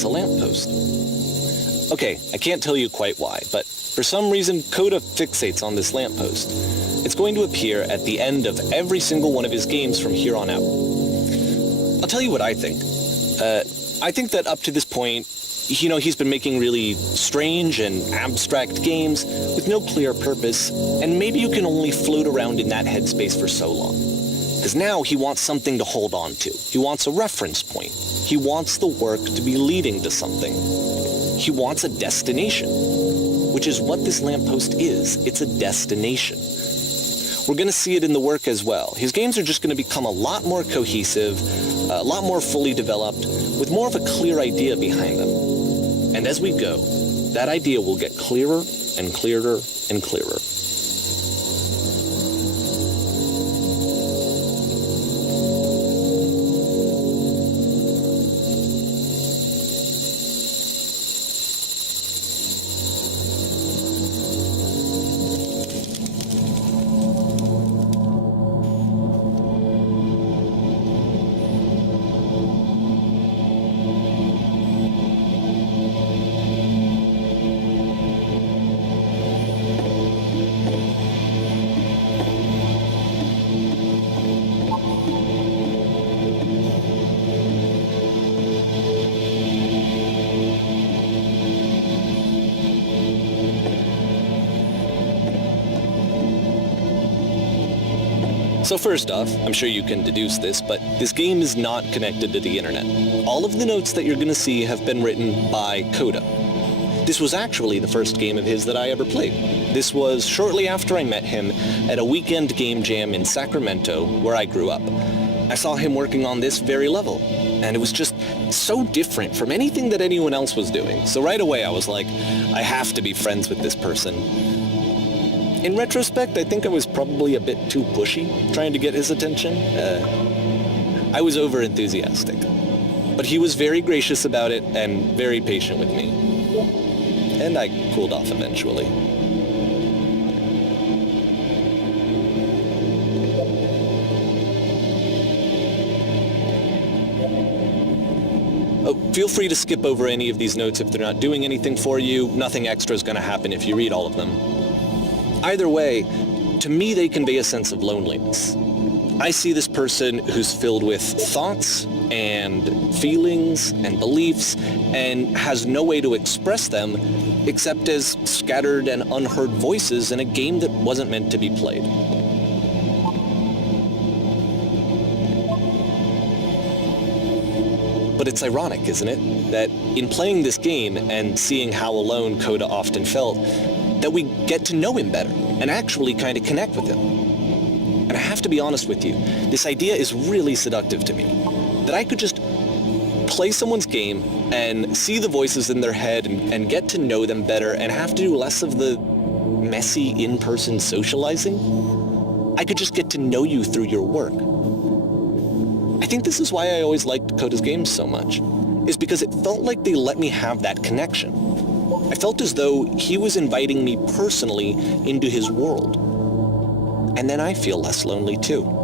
it's a lamppost. Okay, I can't tell you quite why, but for some reason, Coda fixates on this lamppost. It's going to appear at the end of every single one of his games from here on out. I'll tell you what I think. I think that up to this point, he's been making really strange and abstract games with no clear purpose, and maybe you can only float around in that headspace for so long. Because now he wants something to hold on to. He wants a reference point. He wants the work to be leading to something. He wants a destination, which is what this lamppost is. It's a destination. We're going to see it in the work as well. His games are just going to become a lot more cohesive, a lot more fully developed, with more of a clear idea behind them. And as we go, that idea will get clearer and clearer and clearer. So first off, I'm sure you can deduce this, but this game is not connected to the internet. All of the notes that you're going to see have been written by Coda. This was actually the first game of his that I ever played. This was shortly after I met him at a weekend game jam in Sacramento, where I grew up. I saw him working on this very level, and it was just so different from anything that anyone else was doing. So right away I was like, I have to be friends with this person. In retrospect, I think I was probably a bit too pushy trying to get his attention. I was over-enthusiastic. But he was very gracious about it and very patient with me. And I cooled off eventually. Oh, feel free to skip over any of these notes if they're not doing anything for you. Nothing extra is going to happen if you read all of them. Either way, to me they convey a sense of loneliness. I see this person who's filled with thoughts and feelings and beliefs and has no way to express them except as scattered and unheard voices in a game that wasn't meant to be played. But it's ironic, isn't it, that in playing this game and seeing how alone Coda often felt, that we get to know him better and actually kind of connect with him. And I have to be honest with you, this idea is really seductive to me. That I could just play someone's game and see the voices in their head and get to know them better and have to do less of the messy in-person socializing. I could just get to know you through your work. I think this is why I always liked Coda's games so much, is because it felt like they let me have that connection. I felt as though he was inviting me personally into his world. And then I feel less lonely too.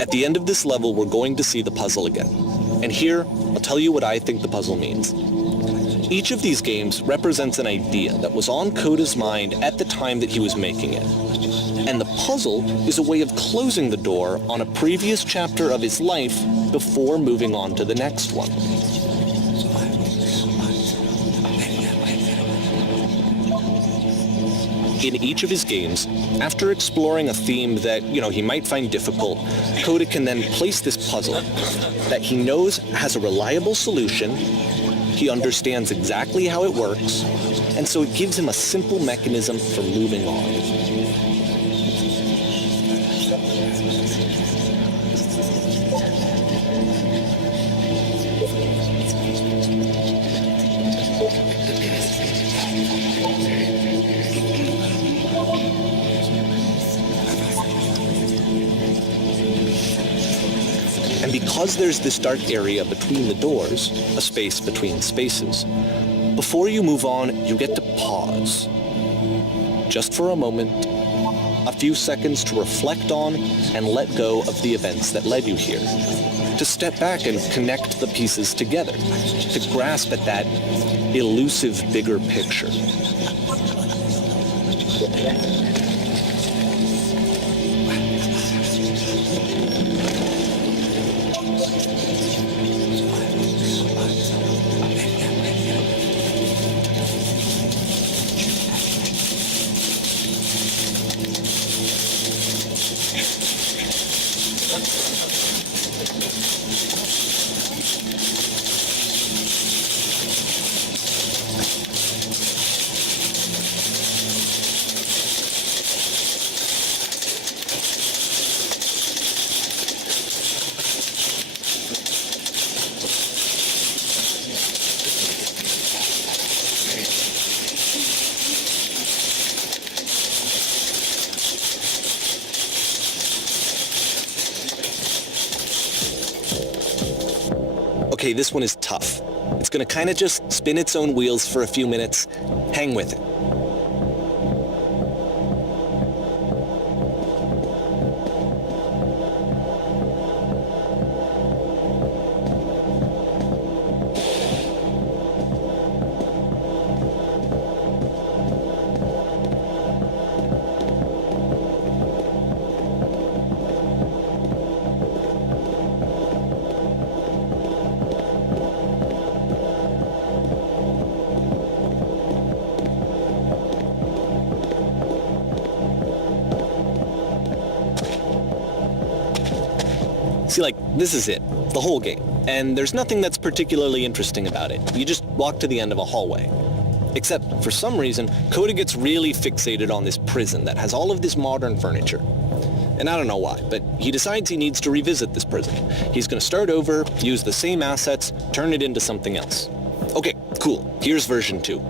At the end of this level, we're going to see the puzzle again. And here, I'll tell you what I think the puzzle means. Each of these games represents an idea that was on Coda's mind at the time that he was making it. And the puzzle is a way of closing the door on a previous chapter of his life before moving on to the next one. In each of his games, after exploring a theme that, he might find difficult, Coda can then place this puzzle that he knows has a reliable solution, he understands exactly how it works, and so it gives him a simple mechanism for moving on. And because there's this dark area between the doors, a space between spaces, before you move on, you get to pause. Just for a moment, a few seconds to reflect on and let go of the events that led you here. To step back and connect the pieces together. To grasp at that elusive bigger picture. Okay, this one is tough. It's gonna kind of just spin its own wheels for a few minutes. Hang with it. See, this is it, the whole game, and there's nothing that's particularly interesting about it. You just walk to the end of a hallway. Except, for some reason, Coda gets really fixated on this prison that has all of this modern furniture. And I don't know why, but he decides he needs to revisit this prison. He's gonna start over, use the same assets, turn it into something else. Okay, cool, here's version 2.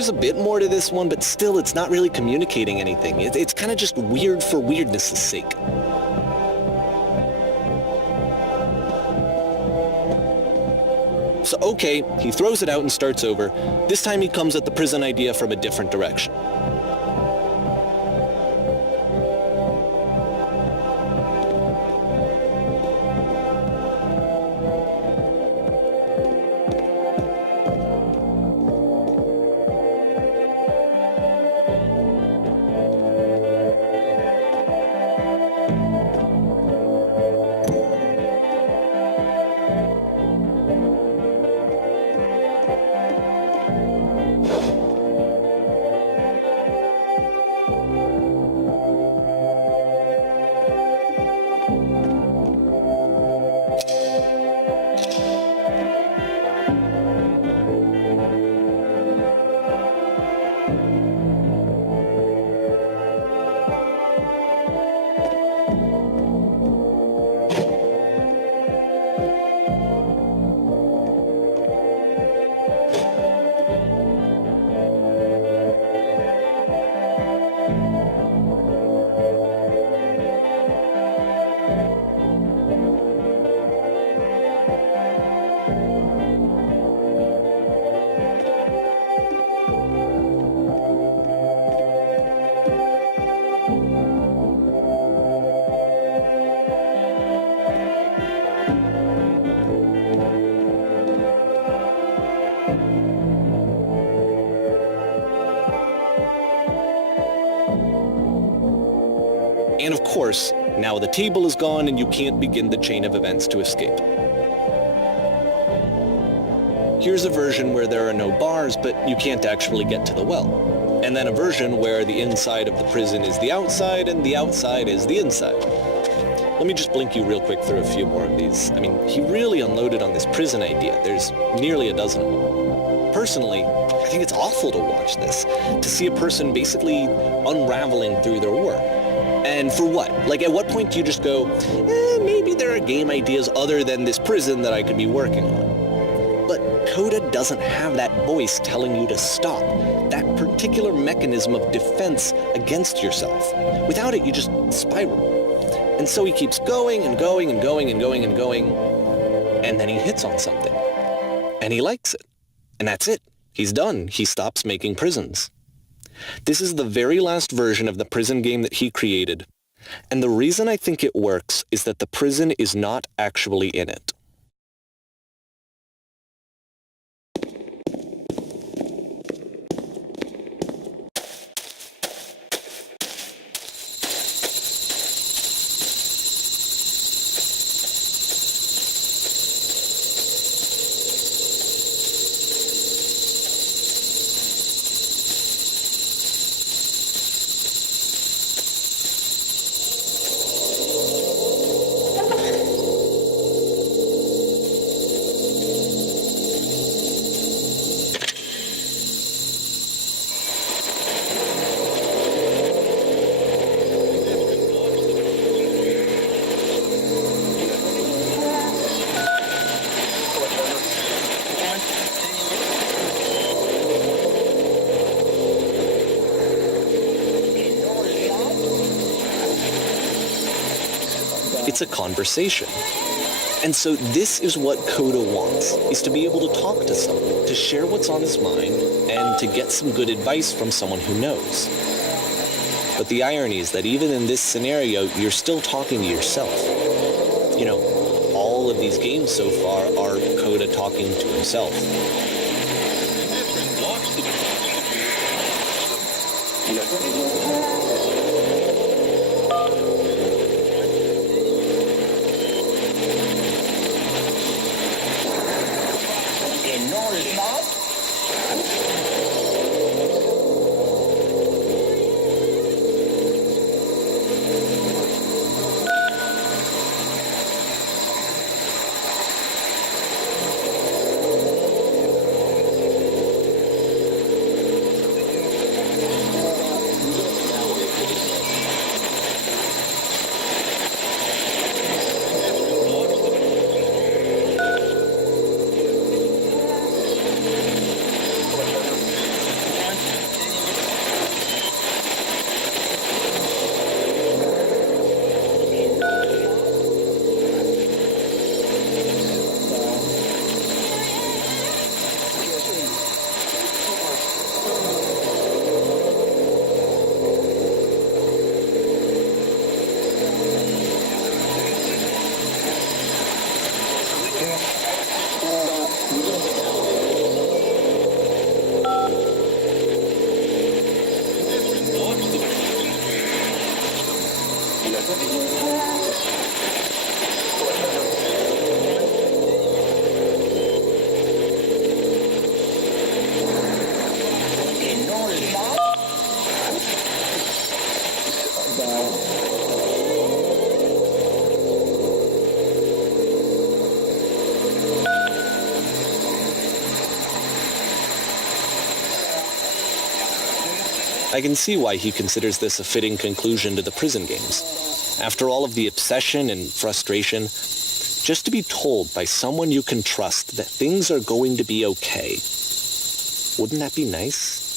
there's a bit more to this one, but still it's not really communicating anything. It's kind of just weird for weirdness' sake. So okay, he throws it out and starts over. This time he comes at the prison idea from a different direction. And of course, now the table is gone and you can't begin the chain of events to escape. Here's a version where there are no bars, but you can't actually get to the well. And then a version where the inside of the prison is the outside and the outside is the inside. Let me just blink you real quick through a few more of these. I mean, he really unloaded on this prison idea. There's nearly a dozen of them. Personally, I think it's awful to watch this, to see a person basically unraveling through their work. And for what? Like, at what point do you just go, maybe there are game ideas other than this prison that I could be working on? But Coda doesn't have that voice telling you to stop, that particular mechanism of defense against yourself. Without it, you just spiral. And so he keeps going and going and going and going and going, and then he hits on something. And he likes it. And that's it. He's done. He stops making prisons. This is the very last version of the prison game that he created. And the reason I think it works is that the prison is not actually in it. It's a conversation. And so this is what Coda wants, is to be able to talk to someone, to share what's on his mind, and to get some good advice from someone who knows. But the irony is that even in this scenario, you're still talking to yourself. You know, all of these games so far are Coda talking to himself. I can see why he considers this a fitting conclusion to the prison games. After all of the obsession and frustration, just to be told by someone you can trust that things are going to be okay. Wouldn't that be nice?